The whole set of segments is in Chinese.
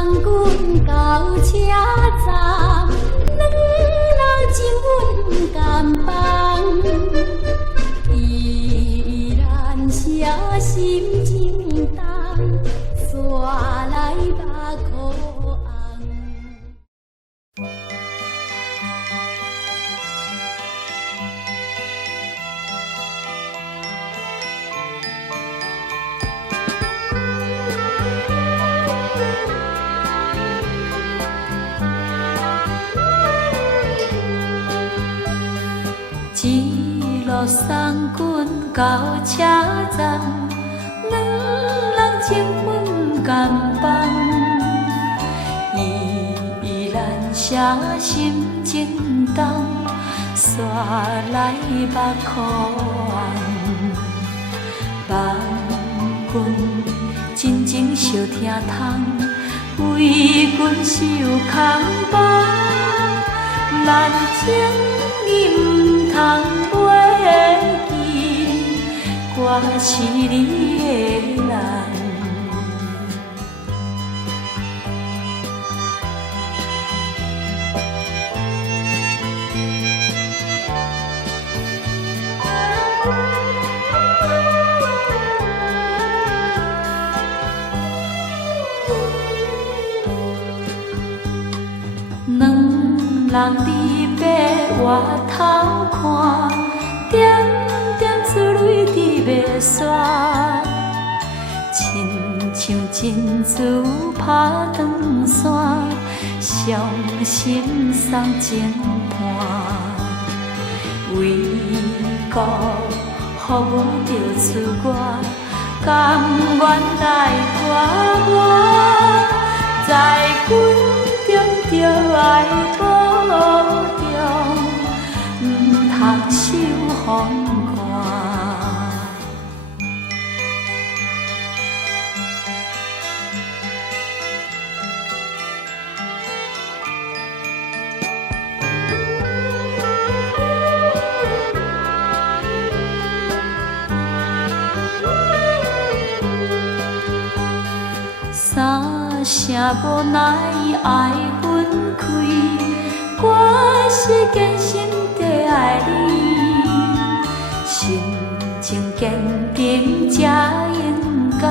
送阮到车站，两人情阮甘放，依然写心情重，刷来目眶红。一路送阮到车站，两人情分甘放，依然写心情重，刷来目眶红。望阮真情相听通，为阮受空房，咱情义毋通袂记，我是你的人。两人伫马外头看，点点珠泪伫袂煞，亲像珍珠拍长线，伤心送情伴。为顾予阮着出外，甘愿来拖磨，在阮中着爱保重，毋通受风寒。三声无奈爱分开，我是坚心地爱你，心情坚定才应该，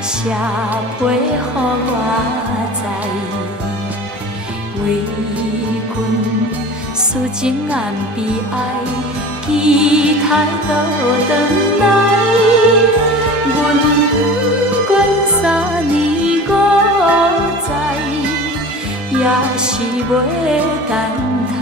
写批予我知，为阮思情暗悲哀，期待倒转来，阮不管3年5载，也是袂等待。